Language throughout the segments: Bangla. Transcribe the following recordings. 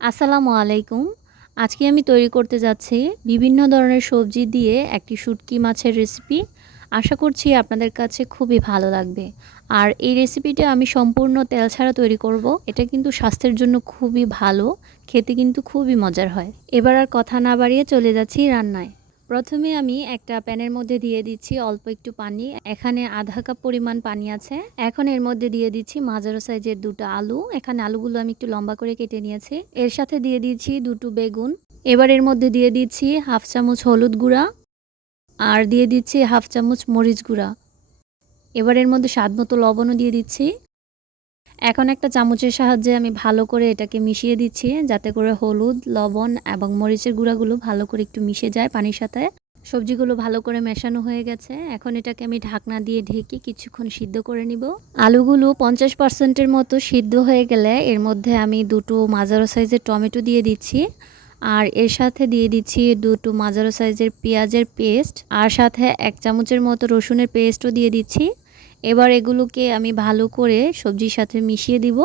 আসসালামু আলাইকুম। আজকে আমি তৈরি করতে যাচ্ছি বিভিন্ন ধরনের সবজি দিয়ে একটি শুটকি মাছের রেসিপি আশা করছি আপনাদের কাছে খুবই ভালো লাগবে। আর এই রেসিপিটা আমি সম্পূর্ণ তেল ছাড়া তৈরি করব। এটা কিন্তু স্বাস্থ্যের জন্য খুবই ভালো, খেতে কিন্তু খুবই মজার হয়। এবার আর কথা না বাড়িয়ে চলে যাচ্ছি রান্নায়। প্রথমে আমি একটা প্যানের মধ্যে দিয়ে দিচ্ছি অল্প একটু পানি। এখানে আধা কাপ পরিমাণ পানি আছে। এখন এর মধ্যে দিয়ে দিচ্ছি মাঝারো সাইজের দুটো আলু। এখানে আলুগুলো আমি একটু লম্বা করে কেটে নিয়েছি। এর সাথে দিয়ে দিচ্ছি দুটো বেগুন। এবার এর মধ্যে দিয়ে দিচ্ছি হাফ চামচ হলুদ গুঁড়া আর দিয়ে দিচ্ছি হাফ চামচ মরিচ গুঁড়া। এবার এর মধ্যে স্বাদ মতো লবণও দিয়ে দিচ্ছি। এখন একটা চামচের সাহায্যে আমি ভালো করে এটাকে মিশিয়ে দিচ্ছি, যাতে করে হলুদ, লবণ এবং মরিচের গুঁড়াগুলো ভালো করে একটু মিশে যায় পানির সাথে। সবজিগুলো ভালো করে মেশানো হয়ে গেছে। এখন এটাকে আমি ঢাকনা দিয়ে ঢেকে কিছুক্ষণ সিদ্ধ করে নিব। আলুগুলো পঞ্চাশ পার্সেন্টের মতো সিদ্ধ হয়ে গেলে এর মধ্যে আমি দুটো মাজারো সাইজের টমেটো দিয়ে দিচ্ছি। আর এর সাথে দিয়ে দিচ্ছি দুটো মাজারো সাইজের পেঁয়াজের পেস্ট। আর সাথে এক চামচের মতো রসুনের পেস্টও দিয়ে দিচ্ছি। এবার এগুলোকে আমি ভালো করে সবজির সাথে মিশিয়ে দিব।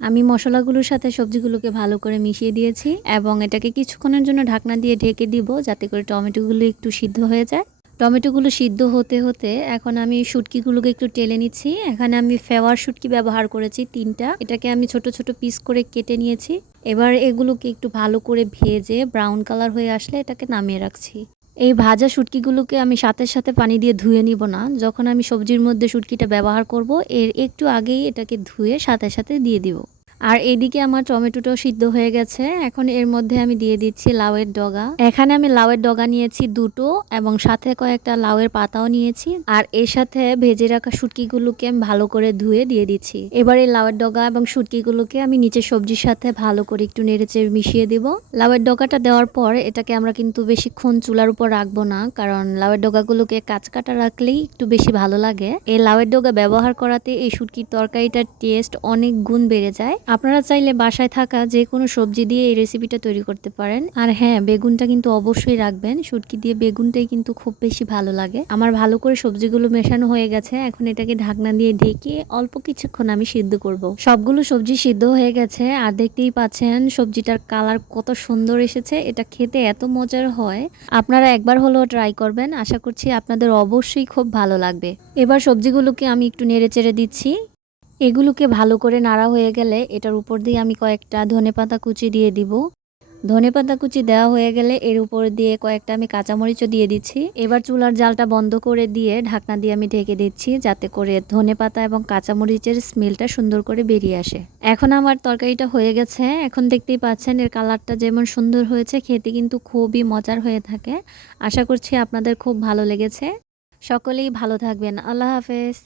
আমি মশলাগুলোর সাথে সবজিগুলোকে ভালো করে মিশিয়ে দিয়েছি এবং এটাকে কিছুক্ষণের জন্য ঢাকনা দিয়ে ঢেকে দিব যাতে করে টমেটোগুলো একটু সিদ্ধ হয়ে যায়। টমেটোগুলো সিদ্ধ হতে হতে এখন আমি শুটকিগুলোকে একটু টেলে নিচ্ছি। এখানে আমি ফেওয়ার শুটকি ব্যবহার করেছি তিনটা। এটাকে আমি ছোট ছোট পিস করে কেটে নিয়েছি। এবার এগুলোকে একটু ভালো করে ভেজে ব্রাউন কালার হয়ে আসলে এটাকে নামিয়ে রাখছি। এই ভাজা শুটকিগুলোকে আমি সাথে সাথে পানি দিয়ে ধুয়ে নিব না। যখন আমি সবজির মধ্যে শুটকিটা ব্যবহার করব, এর একটু আগেই এটাকে ধুয়ে সাথে সাথে দিয়ে দিব। আর এদিকে আমার টমেটোটাও সিদ্ধ হয়ে গেছে। এখন এর মধ্যে আমি দিয়ে দিচ্ছি লাউয়ের ডগা। এখানে আমি লাউয়ের ডগা নিয়েছি দুটো এবং সাথে কয়েকটা লাউয়ের পাতাও নিয়েছি। আর এর সাথে ভেজে রাখা শুটকিগুলোকে আমি ভালো করে ধুয়ে দিয়ে দিচ্ছি। এবার এই লাউয়ের ডগা এবং শুটকিগুলোকে আমি নিচে সবজির সাথে ভালো করে একটু নেড়েচেড়ে মিশিয়ে দেব। লাউয়ের ডগাটা দেওয়ার পর এটাকে আমরা কিন্তু বেশিক্ষণ চুলার উপর রাখব না, কারণ লাউয়ের ডগাগুলোকে কাঁচ কাটা রাখলেই একটু বেশি ভালো লাগে। এই লাউয়ের ডগা ব্যবহার করাতে এই শুটকির তরকারিটার টেস্ট অনেক গুণ বেড়ে যায়। আপনারা চাইলে বাসায় থাকা যে কোনো সবজি দিয়ে এই রেসিপিটা তৈরি করতে পারেন। আর হ্যাঁ বেগুনটা কিন্তু অবশ্যই রাখবেন। শুটকি দিয়ে বেগুনটাই কিন্তু খুব বেশি ভালো লাগে। আমার ভালো করে সবজিগুলো মেশানো হয়ে গেছে। এখন এটাকে ঢাকনা দিয়ে ঢেকে অল্প কিছুক্ষণ আমি সিদ্ধ করব। সবগুলো সবজি সিদ্ধ হয়ে গেছে। আর দেখতেই পাচ্ছেন, সবজিটার কালার কত সুন্দর এসেছে। এটা খেতে এত মজার হয়। আপনারা একবার হলেও ট্রাই করবেন। আশা করছি আপনাদের অবশ্যই খুব ভালো লাগবে। এবার সবজিগুলোকে আমি একটু নেড়ে চেড়ে দিচ্ছি। এগুলোকে ভালো করে নাড়া হয়ে গেলে এটার উপর দিয়ে আমি কয়েকটা ধনেপাতা কুচি দিয়ে দিব। ধনেপাতা কুচি দেওয়া হয়ে গেলে এর উপর দিয়ে কয়েকটা আমি কাঁচামরিচও দিয়ে দিচ্ছি। এবার চুলার জালটা বন্ধ করে দিয়ে ঢাকনা দিয়ে আমি ঢেকে দিচ্ছি যাতে করে ধনেপাতা এবং কাঁচামরিচের স্মেলটা সুন্দর করে বেরিয়ে আসে। এখন আমার তরকারিটা হয়ে গেছে। এখন দেখতেই পাচ্ছেন এর কালারটা যেমন সুন্দর হয়েছে, খেতে কিন্তু খুবই মজার হয়ে থাকে। আশা করছি আপনাদের খুব ভালো লেগেছে। সকলেই ভালো থাকবেন। আল্লাহ হাফেজ।